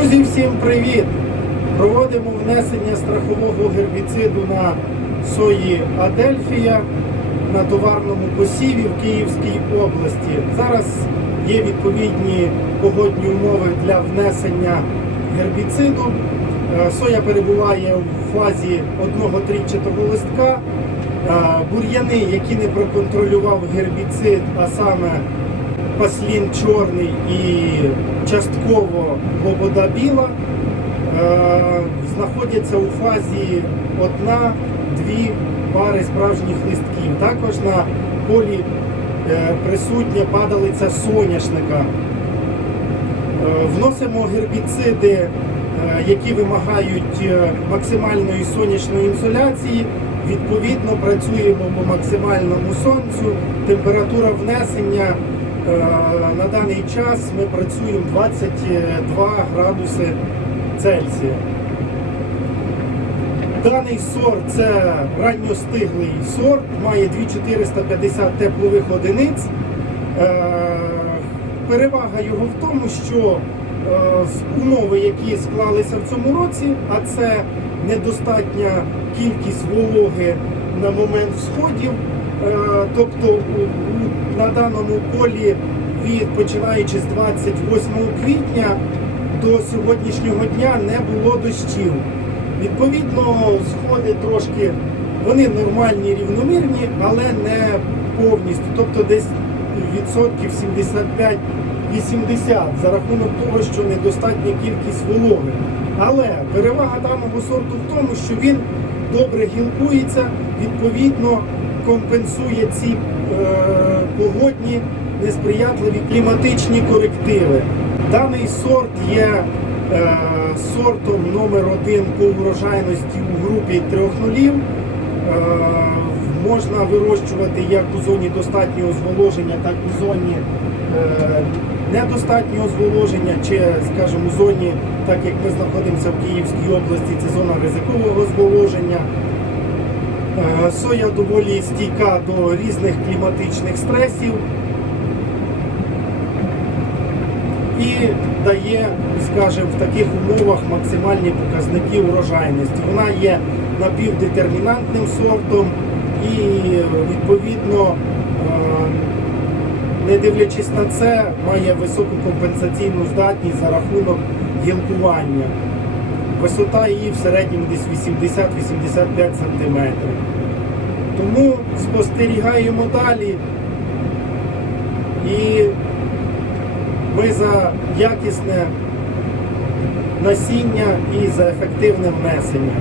Друзі, всім привіт! Проводимо внесення страхового гербіциду на сої Адельфія на товарному посіві в Київській області. Зараз є відповідні погодні умови для внесення гербіциду. Е, Соя перебуває в фазі одного трійчатого листка. Е, Бур'яни, які не проконтролював гербіцид, а саме паслін чорний і частково лобода біла, е, знаходяться у фазі одна-дві пари справжніх листків. Також на полі е, присутня падалиця соняшника. Е, Вносимо гербіциди, які вимагають максимальної сонячної інсоляції. Відповідно, працюємо по максимальному сонцю. Температура внесення на даний час ми працюємо 22 градуси Цельсія. Даний сорт це ранньостиглий сорт, має 2450 теплових одиниць. Е, Перевага його в тому, що е, умови, які склалися в цьому році, а це недостатня кількість вологи на момент всходів. Е, Тобто на даному полі від починаючи з 28 квітня до сьогоднішнього дня не було дощів. Відповідно, сходи трошки вони нормальні, рівномірні, але не повністю. Тобто десь відсотків 75-80 за рахунок того, що недостатня кількість вологи. Але перевага даного сорту в тому, що він добре гілкується, відповідно компенсує ці е, погодні несприятливі кліматичні корективи. Даний сорт є е, сортом номер один по урожайності у групі трьох нулів. Е, можна вирощувати як у зоні достатнього зволоження, так і у зоні е, недостатнього зволоження, чи, скажімо, у зоні, так як ми знаходимося в Київській області, це зона ризикового зволоження. Е, Соя доволі стійка до різних кліматичних стресів і дає, скажімо, в таких умовах максимальні показники урожайності. Вона є напівдетермінантним сортом і відповідно, е, не дивлячись на це, має високу компенсаційну здатність за рахунок гілкування. Висота її в середньому десь 80-85 см. Тому спостерігаємо далі і ми за якісне насіння і за ефективне внесення.